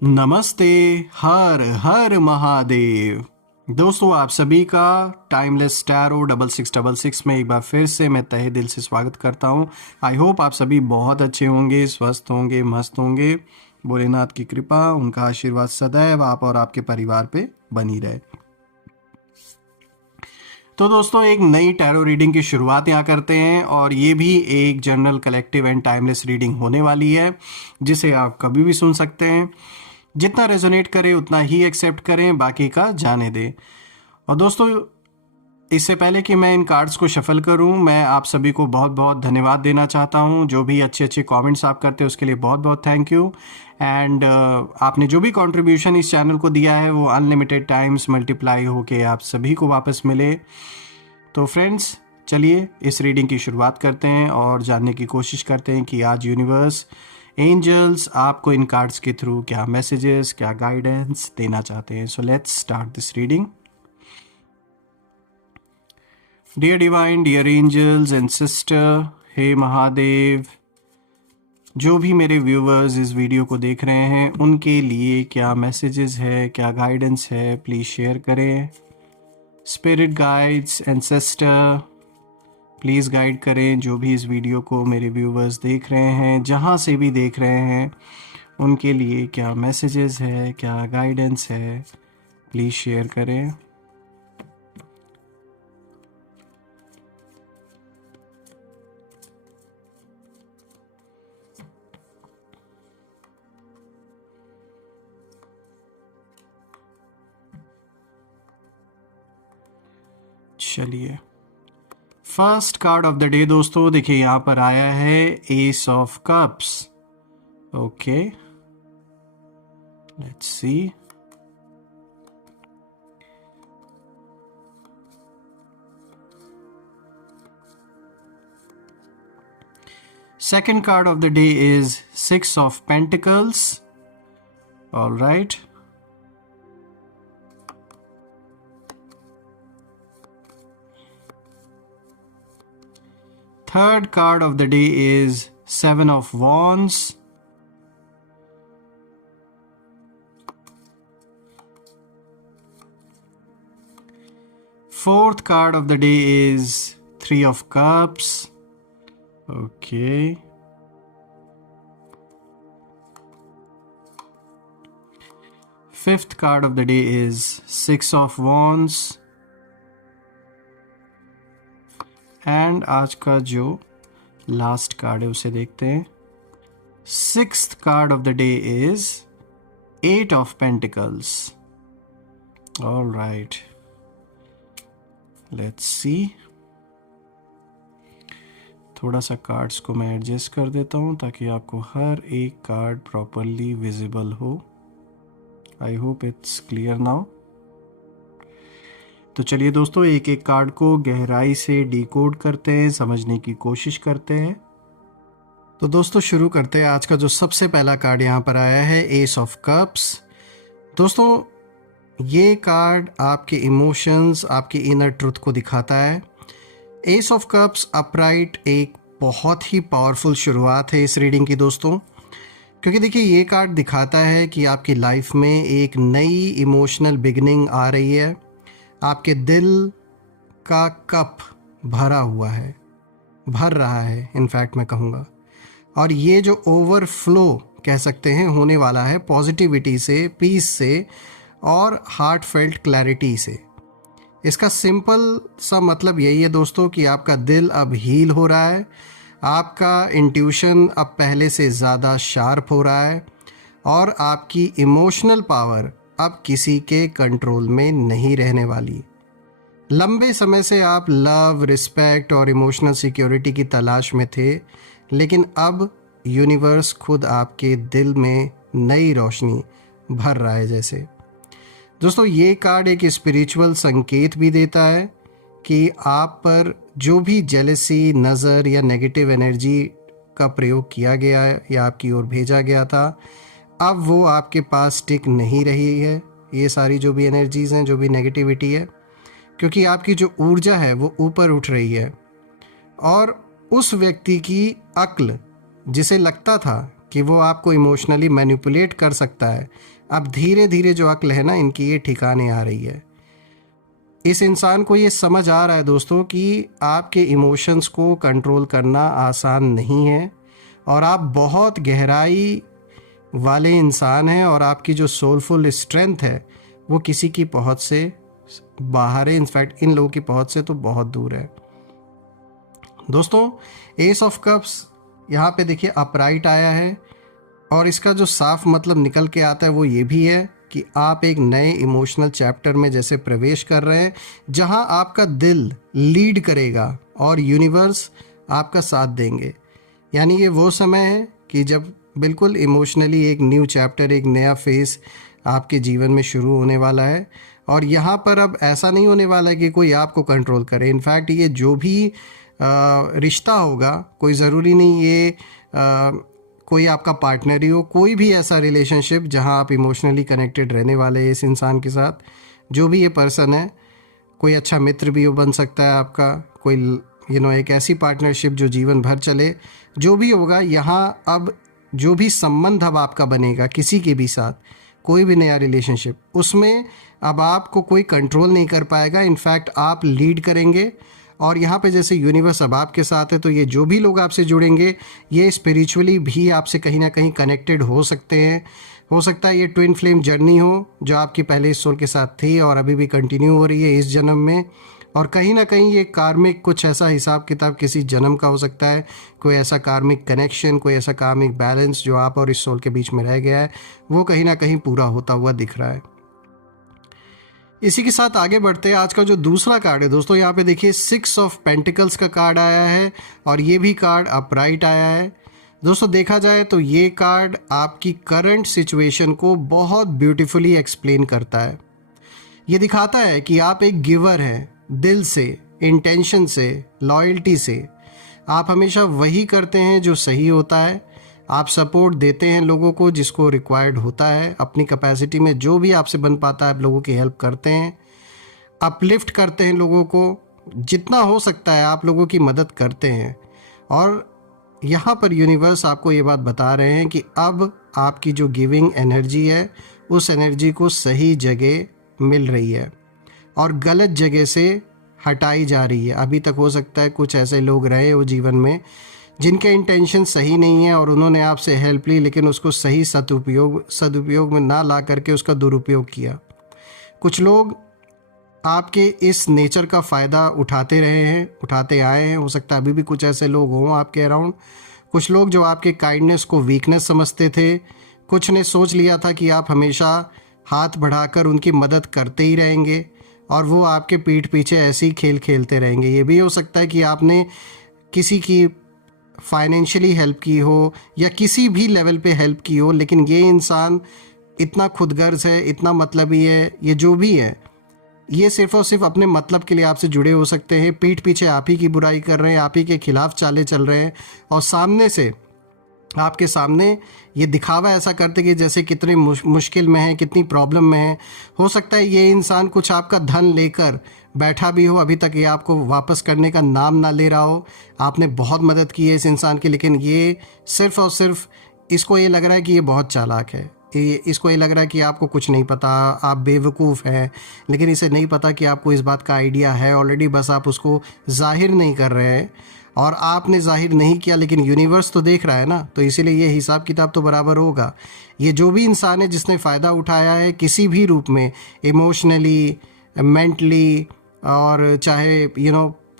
नमस्ते। हर हर महादेव। दोस्तों, आप सभी का टाइमलेस टैरो 6666 में एक बार फिर से मैं तहे दिल से स्वागत करता हूं। आई होप आप सभी बहुत अच्छे होंगे, स्वस्थ होंगे, मस्त होंगे। भोलेनाथ की कृपा, उनका आशीर्वाद सदैव आप और आपके परिवार पे बनी रहे। तो दोस्तों, एक नई टैरो रीडिंग की शुरुआत यहाँ करते हैं और ये भी एक general collective and timeless reading होने वाली है, जिसे आप कभी भी सुन सकते हैं। जितना रेजोनेट करे उतना ही एक्सेप्ट करें, बाकी का जाने दें। और दोस्तों, इससे पहले कि मैं इन कार्ड्स को शफल करूं, मैं आप सभी को बहुत बहुत धन्यवाद देना चाहता हूं। जो भी अच्छे अच्छे कमेंट्स आप करते हैं उसके लिए बहुत बहुत थैंक यू। एंड आपने जो भी कंट्रीब्यूशन इस चैनल को दिया है वो अनलिमिटेड टाइम्स मल्टीप्लाई होके आप सभी को वापस मिले। तो फ्रेंड्स, चलिए इस रीडिंग की शुरुआत करते हैं और जानने की कोशिश करते हैं कि आज यूनिवर्स, एंजल्स आपको इन कार्ड्स के थ्रू क्या मैसेजेस, क्या गाइडेंस देना चाहते हैं। So let's start this reading. Dear divine, dear angels and sister, हे महादेव, जो भी मेरे व्यूवर्स इस वीडियो को देख रहे हैं उनके लिए क्या मैसेजेस है, क्या गाइडेंस है, प्लीज़ शेयर करें। Spirit guides and sister, please guide करें। जो भी इस वीडियो को मेरे व्यूवर्स देख रहे हैं, जहाँ से भी देख रहे हैं, उनके लिए क्या मैसेजेस है, क्या गाइडेंस है, प्लीज़ शेयर करें। चलिए, first card of the day दोस्तों, देखिए यहाँ पर आया है S of cups. Okay, let's see. Second card of the day is Six of Pentacles. All right. Third card of the day is Seven of Wands. Fourth card of the day is Three of Cups. Okay. Fifth card of the day is Six of Wands. And आज का जो last card है उसे देखते हैं। Sixth card of the day is eight of pentacles. All right, let's see. थोड़ा सा cards को मैं एडजस्ट कर देता हूं ताकि आपको हर एक कार्ड प्रॉपरली विजिबल हो। I hope it's clear now. तो चलिए दोस्तों, एक एक कार्ड को गहराई से डिकोड करते हैं, समझने की कोशिश करते हैं। तो दोस्तों, शुरू करते हैं। आज का जो सबसे पहला कार्ड यहाँ पर आया है एस ऑफ कप्स। दोस्तों, ये कार्ड आपके इमोशंस, आपकी इनर ट्रुथ को दिखाता है। एस ऑफ कप्स अपराइट एक बहुत ही पावरफुल शुरुआत है इस रीडिंग की दोस्तों, क्योंकि देखिए ये कार्ड दिखाता है कि आपकी लाइफ में एक नई इमोशनल बिगनिंग आ रही है। आपके दिल का कप भरा हुआ है, भर रहा है, इनफैक्ट मैं कहूँगा। और ये जो ओवरफ्लो कह सकते हैं होने वाला है पॉजिटिविटी से, पीस से और हार्ट फेल्ट क्लैरिटी से। इसका सिंपल सा मतलब यही है दोस्तों कि आपका दिल अब हील हो रहा है, आपका इंट्यूशन अब पहले से ज़्यादा शार्प हो रहा है और आपकी इमोशनल पावर अब किसी के कंट्रोल में नहीं रहने वाली। लंबे समय से आप लव, रिस्पेक्ट और इमोशनल सिक्योरिटी की तलाश में थे, लेकिन अब यूनिवर्स खुद आपके दिल में नई रोशनी भर रहा है जैसे। दोस्तों, ये कार्ड एक स्पिरिचुअल संकेत भी देता है कि आप पर जो भी जेलसी, नज़र या नेगेटिव एनर्जी का प्रयोग किया गया है या आपकी ओर भेजा गया था, अब वो आपके पास टिक नहीं रही है। ये सारी जो भी एनर्जीज़ हैं, जो भी नेगेटिविटी है, क्योंकि आपकी जो ऊर्जा है वो ऊपर उठ रही है। और उस व्यक्ति की अक्ल, जिसे लगता था कि वो आपको इमोशनली मैनिपुलेट कर सकता है, अब धीरे धीरे जो अक्ल है ना इनकी ये ठिकाने आ रही है। इस इंसान को ये समझ आ रहा है दोस्तों कि आपके इमोशंस को कंट्रोल करना आसान नहीं है और आप बहुत गहराई वाले इंसान हैं और आपकी जो सोलफुल स्ट्रेंथ है वो किसी की पहुंच से बाहर है, इनफैक्ट इन लोगों की पहुंच से तो बहुत दूर है। दोस्तों एस ऑफ कप्स यहाँ पे देखिए अपराइट आया है और इसका जो साफ मतलब निकल के आता है वो ये भी है कि आप एक नए इमोशनल चैप्टर में जैसे प्रवेश कर रहे हैं जहां आपका दिल लीड करेगा और यूनिवर्स आपका साथ देंगे। यानी ये वो समय है कि जब बिल्कुल इमोशनली एक न्यू चैप्टर, एक नया फेस आपके जीवन में शुरू होने वाला है। और यहाँ पर अब ऐसा नहीं होने वाला है कि कोई आपको कंट्रोल करे। इनफैक्ट ये जो भी रिश्ता होगा, कोई ज़रूरी नहीं ये कोई आपका पार्टनर ही हो, कोई भी ऐसा रिलेशनशिप जहां आप इमोशनली कनेक्टेड रहने वाले हैं इस इंसान के साथ, जो भी ये पर्सन है, कोई अच्छा मित्र भी बन सकता है आपका, कोई एक ऐसी पार्टनरशिप जो जीवन भर चले, जो भी होगा यहाँ अब जो भी संबंध अब आपका बनेगा किसी के भी साथ, कोई भी नया रिलेशनशिप, उसमें अब आपको कोई कंट्रोल नहीं कर पाएगा। इनफैक्ट आप लीड करेंगे। और यहाँ पे जैसे यूनिवर्स अब आपके साथ है तो ये जो भी लोग आपसे जुड़ेंगे ये स्पिरिचुअली भी आपसे कहीं ना कहीं कनेक्टेड हो सकते हैं। हो सकता है ये ट्विन फ्लेम जर्नी हो जो आपकी पहले इस सोल के साथ थी और अभी भी कंटिन्यू हो रही है इस जन्म में। और कहीं ना कहीं ये कार्मिक कुछ ऐसा हिसाब किताब किसी जन्म का हो सकता है, कोई ऐसा कार्मिक कनेक्शन, कोई ऐसा कार्मिक बैलेंस जो आप और इस सोल के बीच में रह गया है, वो कहीं ना कहीं पूरा होता हुआ दिख रहा है। इसी के साथ आगे बढ़ते हैं। आज का जो दूसरा कार्ड है दोस्तों, यहाँ पे देखिए 6 ऑफ पेंटिकल्स का कार्ड आया है और ये भी कार्ड अपराइट आया है। दोस्तों देखा जाए तो ये कार्ड आपकी करंट सिचुएशन को बहुत ब्यूटीफुली एक्सप्लेन करता है। ये दिखाता है कि आप एक गिवर हैं, दिल से, इंटेंशन से, लॉयल्टी से। आप हमेशा वही करते हैं जो सही होता है। आप सपोर्ट देते हैं लोगों को जिसको रिक्वायर्ड होता है। अपनी कैपेसिटी में जो भी आपसे बन पाता है आप लोगों की हेल्प करते हैं, अपलिफ्ट करते हैं लोगों को, जितना हो सकता है आप लोगों की मदद करते हैं। और यहाँ पर यूनिवर्स आपको ये बात बता रहे हैं कि अब आपकी जो गिविंग एनर्जी है उस एनर्जी को सही जगह मिल रही है और गलत जगह से हटाई जा रही है। अभी तक हो सकता है कुछ ऐसे लोग रहे हो जीवन में जिनके इंटेंशन सही नहीं है और उन्होंने आपसे हेल्प ली लेकिन उसको सही सदुपयोग में ना ला करके उसका दुरुपयोग किया। कुछ लोग आपके इस नेचर का फ़ायदा उठाते रहे हैं, उठाते आए हैं। हो सकता है अभी भी कुछ ऐसे लोग हों आपके अराउंड। कुछ लोग जो आपके काइंडनेस को वीकनेस समझते थे, कुछ ने सोच लिया था कि आप हमेशा हाथ बढ़ाकर उनकी मदद करते ही रहेंगे और वो आपके पीठ पीछे ऐसे ही खेल खेलते रहेंगे। ये भी हो सकता है कि आपने किसी की फाइनेंशियली हेल्प की हो या किसी भी लेवल पे हेल्प की हो, लेकिन ये इंसान इतना खुदगर्ज है, इतना मतलबी है, ये जो भी है ये सिर्फ और सिर्फ अपने मतलब के लिए आपसे जुड़े हो सकते हैं। पीठ पीछे आप ही की बुराई कर रहे हैं, आप ही के खिलाफ चाले चल रहे हैं और सामने से आपके सामने ये दिखावा ऐसा करते कि जैसे कितने मुश्किल में है, कितनी प्रॉब्लम में है। हो सकता है ये इंसान कुछ आपका धन लेकर बैठा भी हो, अभी तक ये आपको वापस करने का नाम ना ले रहा हो। आपने बहुत मदद की है इस इंसान की, लेकिन ये सिर्फ और सिर्फ इसको ये लग रहा है कि ये बहुत चालाक है, इसको ये लग रहा है कि आपको कुछ नहीं पता, आप बेवकूफ़ हैं। लेकिन इसे नहीं पता कि आपको इस बात का आइडिया है ऑलरेडी, बस आप उसको जाहिर नहीं कर रहे हैं। और आपने जाहिर नहीं किया लेकिन यूनिवर्स तो देख रहा है ना, तो इसीलिए ये हिसाब किताब तो बराबर होगा। ये जो भी इंसान है जिसने फ़ायदा उठाया है किसी भी रूप में, इमोशनली, मेंटली और चाहे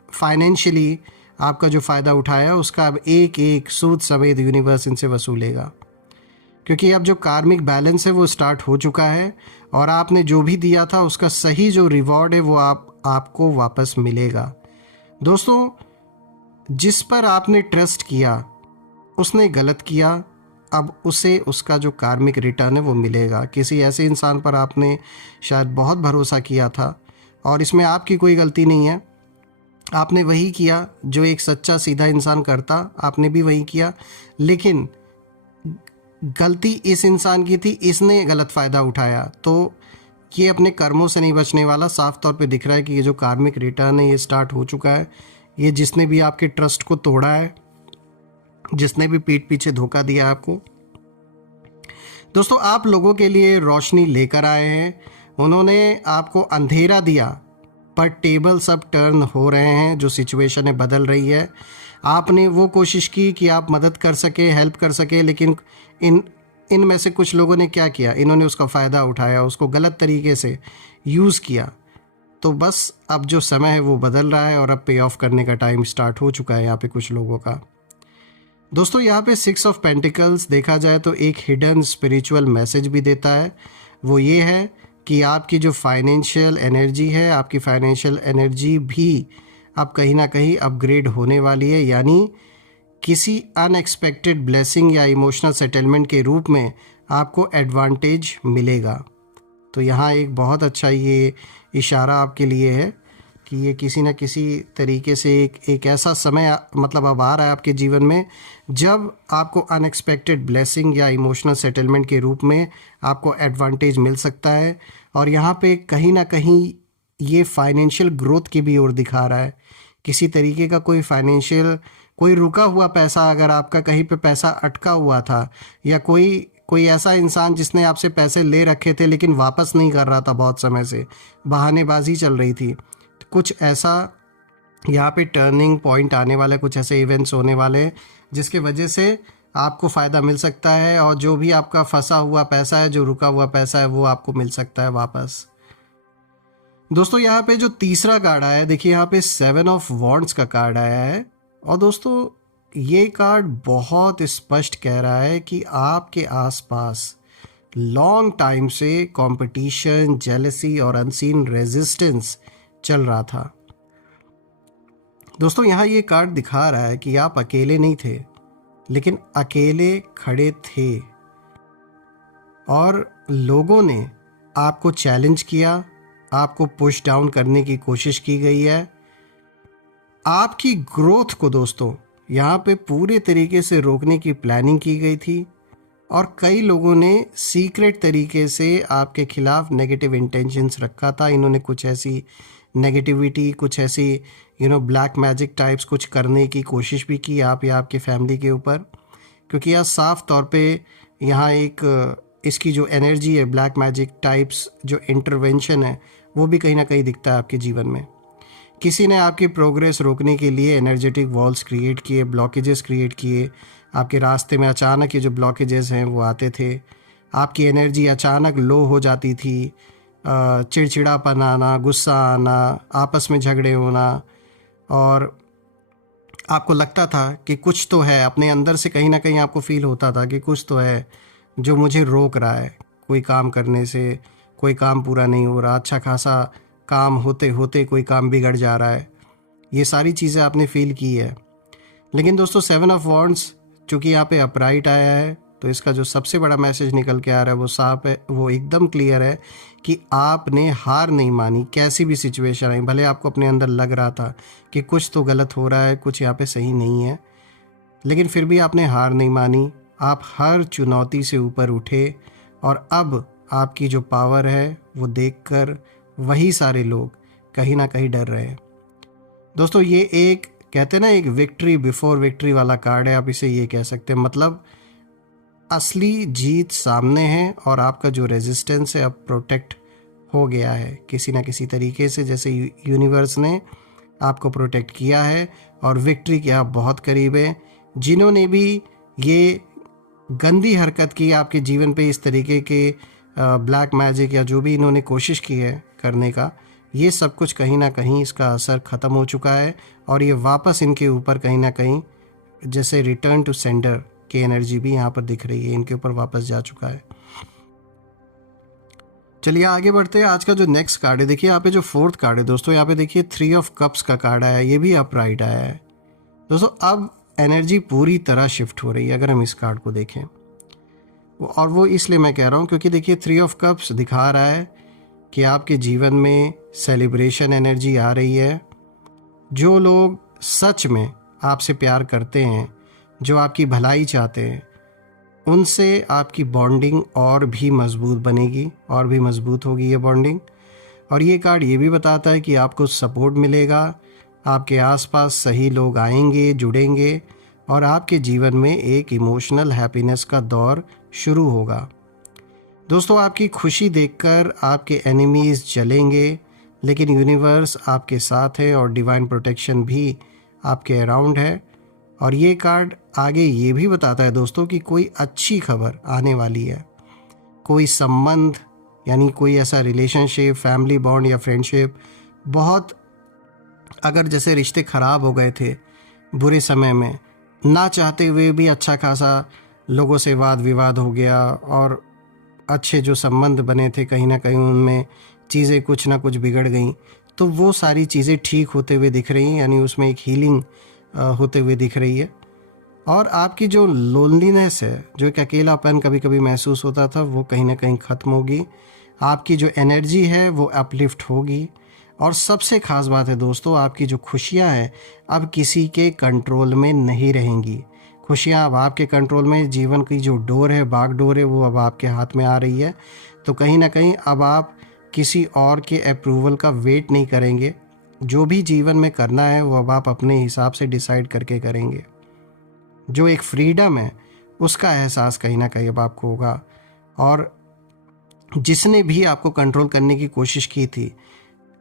फाइनेंशियली आपका जो फ़ायदा उठाया उसका अब एक एक सूद समेत यूनिवर्स इनसे वसूलेगा। क्योंकि अब जो कार्मिक बैलेंस है वो स्टार्ट हो चुका है और आपने जो भी दिया था उसका सही जो रिवॉर्ड है वो आपको वापस मिलेगा। दोस्तों जिस पर आपने ट्रस्ट किया उसने गलत किया, अब उसे उसका जो कार्मिक रिटर्न है वो मिलेगा। किसी ऐसे इंसान पर आपने शायद बहुत भरोसा किया था और इसमें आपकी कोई गलती नहीं है। आपने वही किया जो एक सच्चा सीधा इंसान करता, आपने भी वही किया, लेकिन गलती इस इंसान की थी, इसने गलत फ़ायदा उठाया। तो ये अपने कर्मों से नहीं बचने वाला। साफ तौर पे दिख रहा है कि ये जो कार्मिक रिटर्न है ये स्टार्ट हो चुका है। ये जिसने भी आपके ट्रस्ट को तोड़ा है, जिसने भी पीठ पीछे धोखा दिया आपको, दोस्तों आप लोगों के लिए रोशनी लेकर आए हैं, उन्होंने आपको अंधेरा दिया, पर टेबल सब टर्न हो रहे हैं, जो सिचुएशन है बदल रही है। आपने वो कोशिश की कि आप मदद कर सके, हेल्प कर सके, लेकिन इनमें से कुछ लोगों ने क्या किया, इन्होंने उसका फ़ायदा उठाया, उसको गलत तरीके से यूज़ किया। तो बस अब जो समय है वो बदल रहा है और अब पे ऑफ करने का टाइम स्टार्ट हो चुका है यहाँ पे कुछ लोगों का। दोस्तों यहाँ पे 6 ऑफ पेंटिकल्स देखा जाए तो एक हिडन स्पिरिचुअल मैसेज भी देता है। वो ये है कि आपकी जो फाइनेंशियल एनर्जी है, आपकी फाइनेंशियल एनर्जी भी अब कहीं ना कहीं अपग्रेड होने वाली है, यानी किसी अनएक्सपेक्टेड ब्लेसिंग या इमोशनल सेटलमेंट के रूप में आपको एडवांटेज मिलेगा। तो यहाँ एक बहुत अच्छा ये इशारा आपके लिए है कि ये किसी न किसी तरीके से एक ऐसा समय मतलब अब आ रहा है आपके जीवन में जब आपको अनएक्सपेक्टेड ब्लेसिंग या इमोशनल सेटलमेंट के रूप में आपको एडवांटेज मिल सकता है। और यहाँ पे कहीं ना कहीं ये फाइनेंशियल ग्रोथ की भी ओर दिखा रहा है। किसी तरीके का कोई रुका हुआ पैसा, अगर आपका कहीं पे पैसा अटका हुआ था, या कोई ऐसा इंसान जिसने आपसे पैसे ले रखे थे लेकिन वापस नहीं कर रहा था, बहुत समय से बहानेबाजी चल रही थी, कुछ ऐसा यहाँ पे टर्निंग पॉइंट आने वाला है, कुछ ऐसे इवेंट्स होने वाले हैं जिसके वजह से आपको फ़ायदा मिल सकता है और जो भी आपका फंसा हुआ पैसा है, जो रुका हुआ पैसा है, वो आपको मिल सकता है वापस। दोस्तों यहाँ पे जो तीसरा कार्ड आया है, देखिए यहाँ पे 7 ऑफ वॉन्ड्स का कार्ड आया है। और दोस्तों ये कार्ड बहुत स्पष्ट कह रहा है कि आपके आसपास लॉन्ग टाइम से कंपटीशन, जेलसी और अनसीन रेजिस्टेंस चल रहा था। दोस्तों यहाँ ये कार्ड दिखा रहा है कि आप अकेले नहीं थे, लेकिन अकेले खड़े थे और लोगों ने आपको चैलेंज किया, आपको पुश डाउन करने की कोशिश की गई है। आपकी ग्रोथ को दोस्तों यहाँ पे पूरे तरीके से रोकने की प्लानिंग की गई थी और कई लोगों ने सीक्रेट तरीके से आपके खिलाफ नेगेटिव इंटेंशंस रखा था। इन्होंने कुछ ऐसी नेगेटिविटी, कुछ ऐसी ब्लैक मैजिक टाइप्स कुछ करने की कोशिश भी की आप या आपके फैमिली के ऊपर, क्योंकि यह साफ तौर पे यहाँ एक इसकी जो एनर्जी है, ब्लैक मैजिक टाइप्स जो इंटरवेंशन है, वो भी कहीं ना कहीं दिखता है आपके जीवन में। किसी ने आपकी प्रोग्रेस रोकने के लिए एनर्जेटिक वॉल्स क्रिएट किए, ब्लॉकेजेस क्रिएट किए। आपके रास्ते में अचानक ये जो ब्लॉकेजेस हैं वो आते थे, आपकी एनर्जी अचानक लो हो जाती थी, चिड़चिड़ापन आना, गुस्सा आना, आपस में झगड़े होना, और आपको लगता था कि कुछ तो है अपने अंदर से, कहीं ना कहीं आपको फील होता था कि कुछ तो है जो मुझे रोक रहा है कोई काम करने से, कोई काम पूरा नहीं हो रहा, अच्छा खासा काम होते होते कोई काम बिगड़ जा रहा है। ये सारी चीज़ें आपने फील की है। लेकिन दोस्तों 7 ऑफ वॉन्ड्स चूँकि यहाँ पे अपराइट आया है, तो इसका जो सबसे बड़ा मैसेज निकल के आ रहा है वो साफ है, वो एकदम क्लियर है कि आपने हार नहीं मानी। कैसी भी सिचुएशन आई, भले आपको अपने अंदर लग रहा था कि कुछ तो गलत हो रहा है, कुछ यहाँ पे सही नहीं है, लेकिन फिर भी आपने हार नहीं मानी। आप हर चुनौती से ऊपर उठे और अब आपकी जो पावर है वो देखकर वही सारे लोग कहीं ना कहीं डर रहे हैं। दोस्तों ये एक कहते हैं ना, एक विक्ट्री बिफोर विक्ट्री वाला कार्ड है, आप इसे ये कह सकते हैं। मतलब असली जीत सामने है और आपका जो रेजिस्टेंस है अब प्रोटेक्ट हो गया है किसी ना किसी तरीके से, जैसे यूनिवर्स ने आपको प्रोटेक्ट किया है और विक्ट्री के आप बहुत करीब हैं। जिन्होंने भी ये गंदी हरकत की आपके जीवन पे, इस तरीके के ब्लैक मैजिक या जो भी इन्होंने कोशिश की है करने का, ये सब कुछ कहीं ना कहीं इसका असर ख़त्म हो चुका है और ये वापस इनके ऊपर कहीं ना कहीं जैसे रिटर्न टू सेंडर की एनर्जी भी यहाँ पर दिख रही है, इनके ऊपर वापस जा चुका है। चलिए आगे बढ़ते हैं। आज का जो नेक्स्ट कार्ड है, देखिए यहाँ पे जो 4th कार्ड है दोस्तों, यहाँ पे देखिए 3 ऑफ कप्स का कार्ड आया है, ये भी अपराइट आया है। दोस्तों अब एनर्जी पूरी तरह शिफ्ट हो रही है अगर हम इस कार्ड को देखें, और वो इसलिए मैं कह रहा हूँ क्योंकि देखिए 3 ऑफ कप्स दिखा रहा है कि आपके जीवन में सेलिब्रेशन एनर्जी आ रही है। जो लोग सच में आपसे प्यार करते हैं, जो आपकी भलाई चाहते हैं, उनसे आपकी बॉन्डिंग और भी मजबूत बनेगी, और भी मजबूत होगी ये बॉन्डिंग। और ये कार्ड ये भी बताता है कि आपको सपोर्ट मिलेगा, आपके आसपास सही लोग आएंगे, जुड़ेंगे और आपके जीवन में एक इमोशनल हैप्पीनेस का दौर शुरू होगा। दोस्तों आपकी खुशी देखकर आपके एनिमीज़ जलेंगे, लेकिन यूनिवर्स आपके साथ है और डिवाइन प्रोटेक्शन भी आपके अराउंड है। और ये कार्ड आगे ये भी बताता है दोस्तों कि कोई अच्छी खबर आने वाली है। कोई संबंध यानी कोई ऐसा रिलेशनशिप, फैमिली बॉन्ड या फ्रेंडशिप, बहुत अगर जैसे रिश्ते ख़राब हो गए थे बुरे समय में, ना चाहते हुए भी अच्छा खासा लोगों से वाद विवाद हो गया और अच्छे जो संबंध बने थे कहीं ना कहीं उनमें चीज़ें कुछ ना कुछ बिगड़ गई, तो वो सारी चीज़ें ठीक होते हुए दिख रही हैं, यानी उसमें एक हीलिंग होते हुए दिख रही है। और आपकी जो लोनलीनेस है, जो एक अकेलापन कभी कभी महसूस होता था, वो कहीं ना कहीं ख़त्म होगी। आपकी जो एनर्जी है वो अपलिफ्ट होगी। और सबसे ख़ास बात है दोस्तों, आपकी जो खुशियाँ हैं अब किसी के कंट्रोल में नहीं रहेंगी। खुशियाँ अब आपके कंट्रोल में, जीवन की जो डोर है, बागडोर है, वो अब आपके हाथ में आ रही है। तो कहीं ना कहीं अब आप किसी और के अप्रूवल का वेट नहीं करेंगे। जो भी जीवन में करना है वो अब आप अपने हिसाब से डिसाइड करके करेंगे। जो एक फ्रीडम है उसका एहसास कहीं ना कहीं अब आपको होगा। और जिसने भी आपको कंट्रोल करने की कोशिश की थी,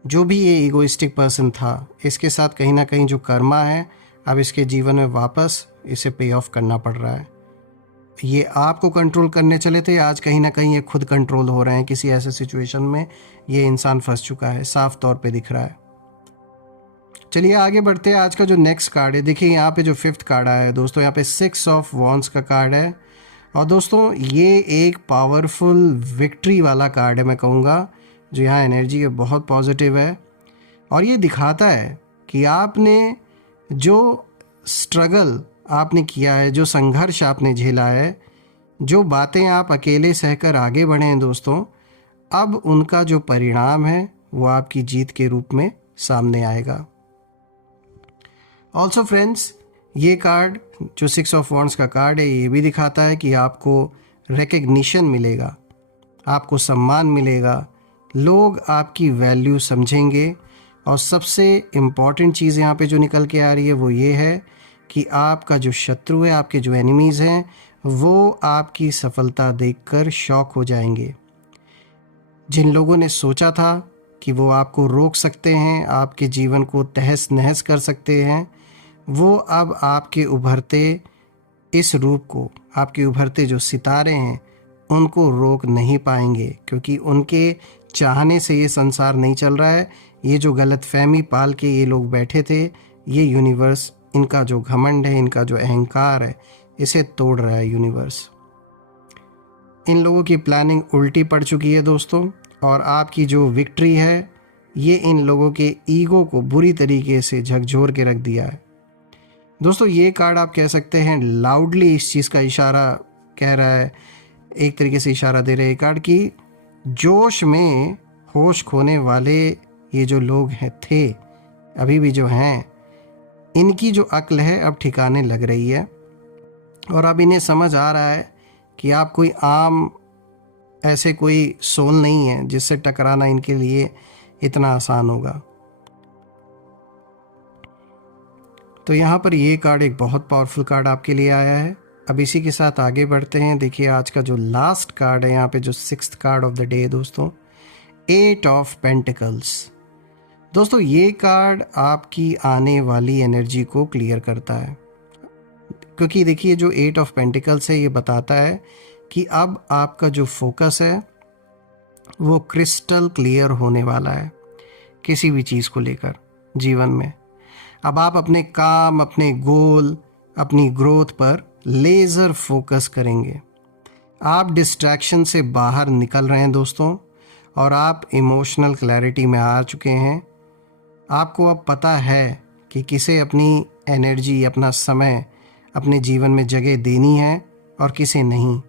जो भी ये ईगोइस्टिक पर्सन था, इसके साथ कहीं ना कहीं जो कर्मा है अब इसके जीवन में वापस इसे पे ऑफ करना पड़ रहा है। ये आपको कंट्रोल करने चले थे, आज कहीं ना कहीं ये खुद कंट्रोल हो रहे हैं। किसी ऐसे सिचुएशन में ये इंसान फंस चुका है, साफ तौर पे दिख रहा है। चलिए आगे बढ़ते हैं। आज का जो नेक्स्ट कार्ड है, देखिए यहाँ पे जो 5th कार्ड आया है दोस्तों, यहाँ पे 6 ऑफ वॉन्ड्स का कार्ड है। और दोस्तों ये एक पावरफुल विक्ट्री वाला कार्ड है, मैं कहूँगा, जो यहाँ एनर्जी है बहुत पॉजिटिव है। और ये दिखाता है कि आपने जो स्ट्रगल आपने किया है, जो संघर्ष आपने झेला है, जो बातें आप अकेले सहकर आगे बढ़े हैं दोस्तों, अब उनका जो परिणाम है वो आपकी जीत के रूप में सामने आएगा। ऑल्सो फ्रेंड्स, ये कार्ड जो 6 ऑफ वॉन्ड्स का कार्ड है, ये भी दिखाता है कि आपको रिकग्निशन मिलेगा, आपको सम्मान मिलेगा, लोग आपकी वैल्यू समझेंगे। और सबसे इम्पॉर्टेंट चीज़ यहाँ पे जो निकल के आ रही है वो ये है कि आपका जो शत्रु है, आपके जो एनिमीज़ हैं, वो आपकी सफलता देखकर शॉक हो जाएंगे। जिन लोगों ने सोचा था कि वो आपको रोक सकते हैं, आपके जीवन को तहस नहस कर सकते हैं, वो अब आपके उभरते इस रूप को, आपके उभरते जो सितारे हैं, उनको रोक नहीं पाएंगे। क्योंकि उनके चाहने से ये संसार नहीं चल रहा है। ये जो गलतफहमी पाल के ये लोग बैठे थे, ये यूनिवर्स, इनका जो घमंड है, इनका जो अहंकार है, इसे तोड़ रहा है यूनिवर्स। इन लोगों की प्लानिंग उल्टी पड़ चुकी है दोस्तों। और आपकी जो विक्ट्री है, ये इन लोगों के ईगो को बुरी तरीके से झकझोर के रख दिया है दोस्तों। ये कार्ड आप कह सकते हैं लाउडली इस चीज़ का इशारा कह रहा है, एक तरीके से इशारा दे रहे हैं कार्ड की जोश में होश खोने वाले ये जो लोग हैं थे, अभी भी जो हैं, इनकी जो अक्ल है अब ठिकाने लग रही है। और अब इन्हें समझ आ रहा है कि आप कोई आम ऐसे कोई सोल नहीं है जिससे टकराना इनके लिए इतना आसान होगा। तो यहाँ पर ये कार्ड एक बहुत पावरफुल कार्ड आपके लिए आया है। अब इसी के साथ आगे बढ़ते हैं। देखिए आज का जो लास्ट कार्ड है, यहाँ पे जो 6th card of the day दोस्तों, 8 ऑफ पेंटिकल्स। दोस्तों ये कार्ड आपकी आने वाली एनर्जी को क्लियर करता है। क्योंकि देखिए जो 8 ऑफ पेंटिकल्स है, ये बताता है कि अब आपका जो फोकस है वो क्रिस्टल क्लियर होने वाला है किसी भी चीज़ को लेकर जीवन में। अब आप अपने काम, अपने गोल, अपनी ग्रोथ पर लेज़र फोकस करेंगे। आप डिस्ट्रैक्शन से बाहर निकल रहे हैं दोस्तों, और आप इमोशनल क्लैरिटी में आ चुके हैं। आपको अब पता है कि किसे अपनी एनर्जी, अपना समय अपने जीवन में जगह देनी है और किसे नहीं।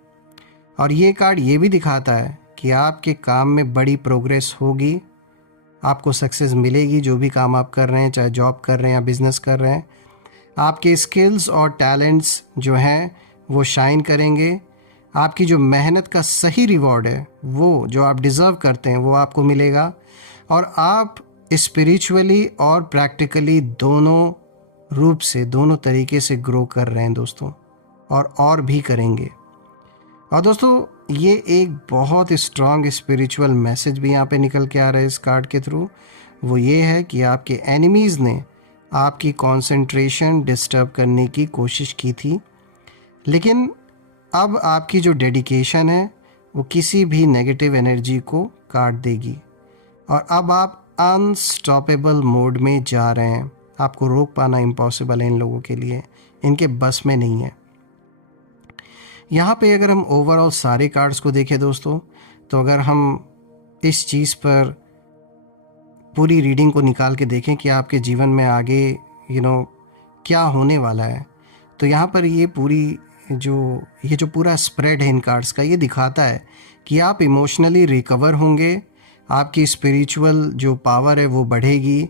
और ये कार्ड ये भी दिखाता है कि आपके काम में बड़ी प्रोग्रेस होगी, आपको सक्सेस मिलेगी। जो भी काम आप कर रहे हैं, चाहे जॉब कर रहे हैं या बिजनेस कर रहे हैं, आपके स्किल्स और टैलेंट्स जो हैं वो शाइन करेंगे। आपकी जो मेहनत का सही रिवॉर्ड है, वो जो आप डिज़र्व करते हैं, वो आपको मिलेगा। और आप स्पिरिचुअली और प्रैक्टिकली दोनों रूप से, दोनों तरीके से ग्रो कर रहे हैं दोस्तों, और भी करेंगे। और दोस्तों ये एक बहुत स्ट्रांग स्पिरिचुअल मैसेज भी यहाँ पे निकल के आ रहा है इस कार्ड के थ्रू। वो ये है कि आपके एनिमीज़ ने आपकी कंसंट्रेशन डिस्टर्ब करने की कोशिश की थी, लेकिन अब आपकी जो डेडिकेशन है वो किसी भी नेगेटिव एनर्जी को काट देगी और अब आप अनस्टॉपेबल मोड में जा रहे हैं। आपको रोक पाना इम्पॉसिबल है इन लोगों के लिए, इनके बस में नहीं है। यहाँ पे अगर हम ओवरऑल सारे कार्ड्स को देखें दोस्तों, तो अगर हम इस चीज़ पर पूरी रीडिंग को निकाल के देखें कि आपके जीवन में आगे क्या होने वाला है, तो यहाँ पर ये जो पूरा स्प्रेड है इन कार्ड्स का, ये दिखाता है कि आप इमोशनली रिकवर होंगे, आपकी स्पिरिचुअल जो पावर है वो बढ़ेगी,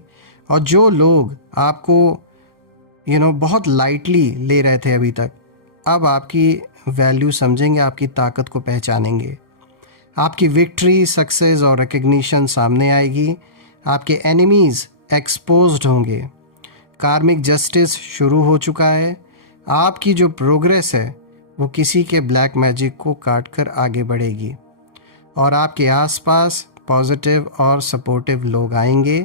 और जो लोग आपको बहुत लाइटली ले रहे थे अभी तक, अब आपकी वैल्यू समझेंगे, आपकी ताकत को पहचानेंगे। आपकी विक्ट्री, सक्सेस और रिकग्निशन सामने आएगी। आपके एनिमीज़ एक्सपोज्ड होंगे। कार्मिक जस्टिस शुरू हो चुका है। आपकी जो प्रोग्रेस है वो किसी के ब्लैक मैजिक को काट कर आगे बढ़ेगी और आपके आसपास पॉजिटिव और सपोर्टिव लोग आएंगे।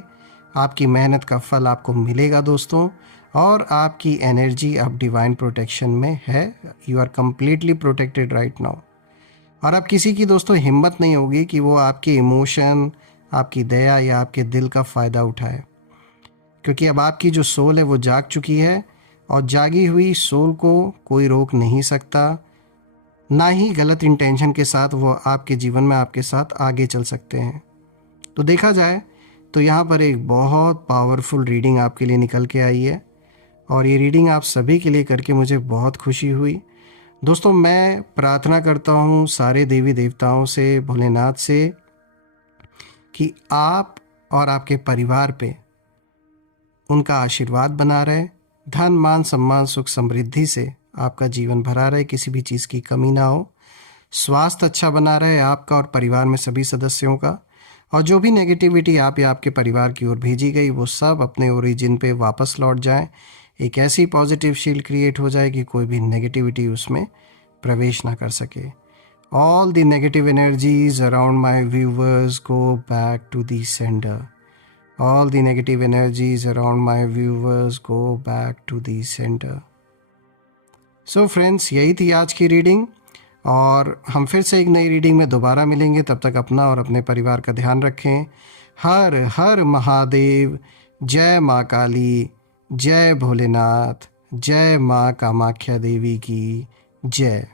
आपकी मेहनत का फल आपको मिलेगा दोस्तों, और आपकी एनर्जी अब डिवाइन प्रोटेक्शन में है। You are completely protected right now. और अब किसी की दोस्तों हिम्मत नहीं होगी कि वो आपके इमोशन, आपकी दया या आपके दिल का फ़ायदा उठाए, क्योंकि अब आपकी जो सोल है वो जाग चुकी है और जागी हुई सोल को कोई रोक नहीं सकता। ना ही गलत इंटेंशन के साथ वो आपके जीवन में आपके साथ आगे चल सकते हैं। तो देखा जाए तो यहाँ पर एक बहुत पावरफुल रीडिंग आपके लिए निकल के आई है और ये रीडिंग आप सभी के लिए करके मुझे बहुत खुशी हुई। दोस्तों, मैं प्रार्थना करता हूँ सारे देवी देवताओं से, भोलेनाथ से, कि आप और आपके परिवार पे उनका आशीर्वाद बना रहे, धन मान सम्मान सुख समृद्धि से आपका जीवन भरा रहे, किसी भी चीज़ की कमी ना हो, स्वास्थ्य अच्छा बना रहे आपका और परिवार में सभी सदस्यों का, और जो भी नेगेटिविटी आप या आपके परिवार की ओर भेजी गई वो सब अपने ओरिजिन पे वापस लौट जाए। एक ऐसी पॉजिटिव शील्ड क्रिएट हो जाए कि कोई भी नेगेटिविटी उसमें प्रवेश ना कर सके। All the negative energies around my viewers go back to the sender. All the negative energies around my viewers go back to the centre. So friends, यही थी आज की रीडिंग और हम फिर से एक नई रीडिंग में दोबारा मिलेंगे। तब तक अपना और अपने परिवार का ध्यान रखें। हर हर महादेव। जय माँ काली, जय भोलेनाथ, जय माँ कामाख्या देवी की जय।